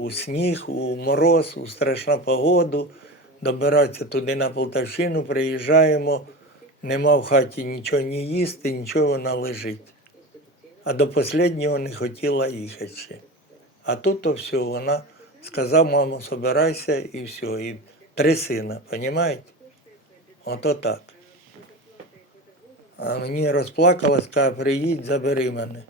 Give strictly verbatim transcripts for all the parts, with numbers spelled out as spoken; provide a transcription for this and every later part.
у сніг, у мороз, у страшну погоду, добиратися туди на Полтавщину, приїжджаємо, нема в хаті нічого ні їсти, нічого, вона лежить. А до останнього не хотіла їхати ще. А тут то все, вона сказала: мамо, собирайся, і все. І три сина, розумієте? Ото так. А мені розплакалась, каже: приїдь, забери мене.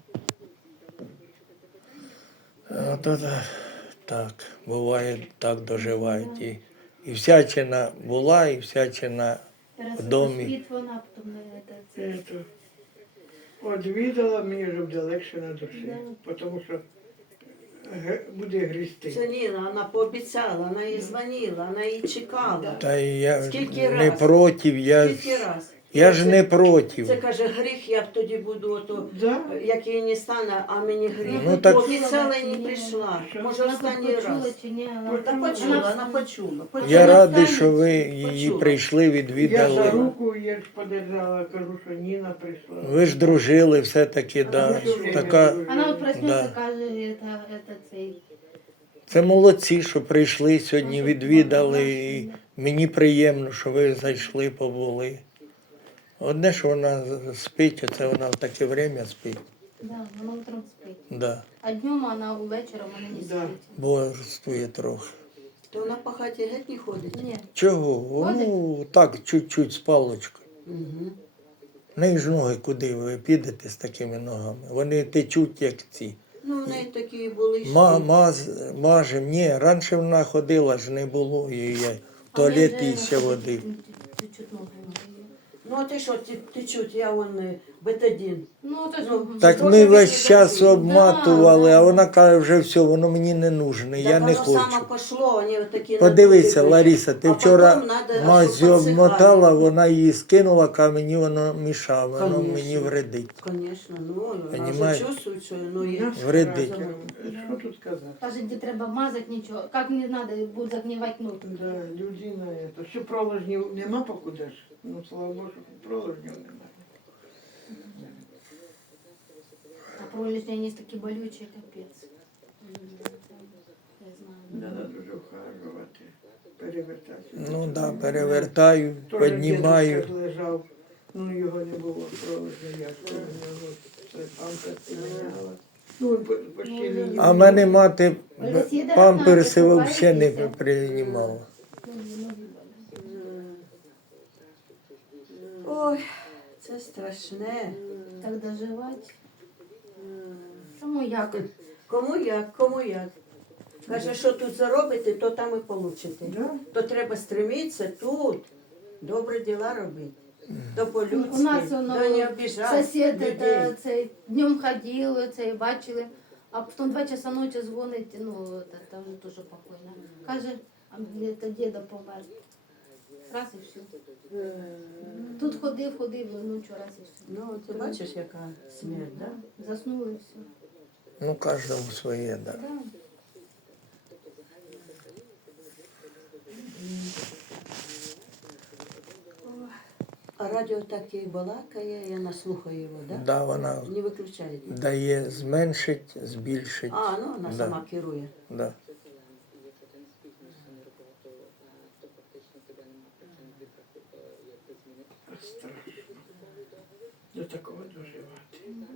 Ото так, буває, так доживають. І, і всячина була, і всячина в домі. Спит вона, потім не це. Одвідала, мені вже буде легше на душі, тому що г- буде грісти. Це Ніна, вона пообіцяла, вона їй дзвонила, вона її чекала. Та я Скільки не раз? проти, я, Скільки раз? я ж не проти. Це каже, гріх, я тоді буду, ото, Да? як її не стане, а мені гріх. Ну, так- Пообіцяла і не прийшла. Може, Вона останній почула раз. чи ні? Ну, та почула, вона почула. почула. Я радий, Останній що ви її почула. прийшли, Я за відвідали. руку її ж подержала, кажу, що Ніна прийшла. Ви ж дружили все-таки, да. Така, Вона от проснеться, Да. каже, это, это цей. це молодці, що прийшли сьогодні, відвідали. І мені приємно, що ви зайшли, побули. Одне, що вона спить, а це вона в таке время спить. Да, вона утром спить. Да. А днем вона увечері вона не Да. спить. Бодрствує трохи. То вона по хаті геть не ходить. Ні. Чого? Ну, так, чуть-чуть з паличкою. Угу. Не ж ноги, куди ви підете з такими ногами? Вони течуть, як ці. Ну, в неї такі були. Ма, маз, мажем. Ні, раніше вона ходила, ж не було її. Я в туалеті їй ще водив. Чуть ноги мої. Ну, а ти що, ти, ти чуть, я вон е, бетадін. Ну, то ж. Ну, мгм. Так Трохи ми весь відвідати. час обматували, Да, а да. вона каже: вже все, воно мені не нужне, я Так не воно саме хочу. пошло, вони такі Подивися, надуті Лариса, ти А вчора потім надо, мазю щоб підсихало. обмотала, вона її скинула, каже: мені воно мішає, воно Конечно. мені вредить. Звісно, ну, вона Понимаєш? вже чувствує, що ну, є. Нас Вредить. разом. Що тут сказати? Каже, де треба мазати нічого. Як не треба, буде загнивати ноги. Да, людина, это, що проложнів нема покуди ж. Ну, слава Богу, що проложнів немає. А пролежні є такі болючі, капець. Я знаю. Треба дуже вхажувати, перевертати. Ну так, да, перевертаю, Тоже піднімаю. дідусь лежав, ну його не було проложня, я ж теж ну, це памперси міняла. Ну, він по- почти не їв. А мене мати Олексій, памперси давай, взагалі не давай. приймала. Ой, це страшне. Так доживати. Тому як? Кому як, кому як. Каже, що тут заробите, то там і получите. Да? То треба стремитися тут, добрі діла робити. То по-людськи, У нас то воно не обіжати сусід людей. это, цей, днем ходили, цей, бачили, а потім два часа ночі дзвонить, ну, это, там вже дуже спокійно. Каже, а це діда помер. Раз і все. Тут ходив, ходив, ну ночі раз і все. Ну, ти бачиш, яка смерть, так? Да? Заснули і все. Ну, кожному своє, так. Да. Да. А радіо так і балакає, я наслухаю його, так? Да? Да, вона Не виключають. дає зменшить, збільшить. А, ну вона Да. сама керує. Да. Страшно. До такого доживати.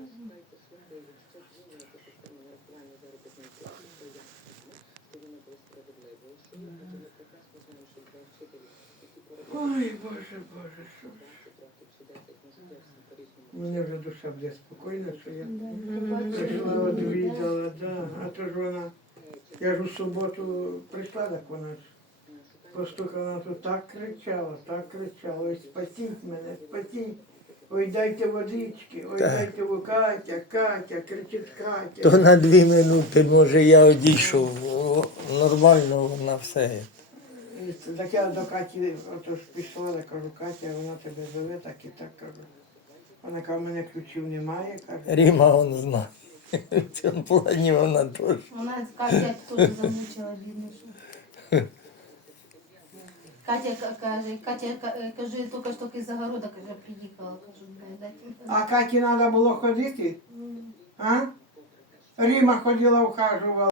Ой, Боже, Боже, що ж. У мене вже душа буде спокійна, що я прийшла, одвідала, да. А то ж вона, я ж у суботу прийшла, так вона ж постукала, вона тут так кричала, так кричала: ой, спасіть мене, спасіть. Ой, дайте водички, ой, Так. дайте во Катя, Катя, кричить Катя. То на дві минути, може, я одійшов. О, нормально вона все. І це- Так я до Каті отож пішла, я кажу: Катя, вона тебе зове, так і так кажу. Вона каже: у мене ключів немає, каже. Ріма он знає. В цьому плані вона теж. Вона Катя теж замучила, бідно, що. Катя ка- каже, Катя ка- каже, тільки що із загорода, каже, приїхала, кажу, «Дай, дайте мені». А Каті треба було ходити? А? Ріма ходила, ухажувала.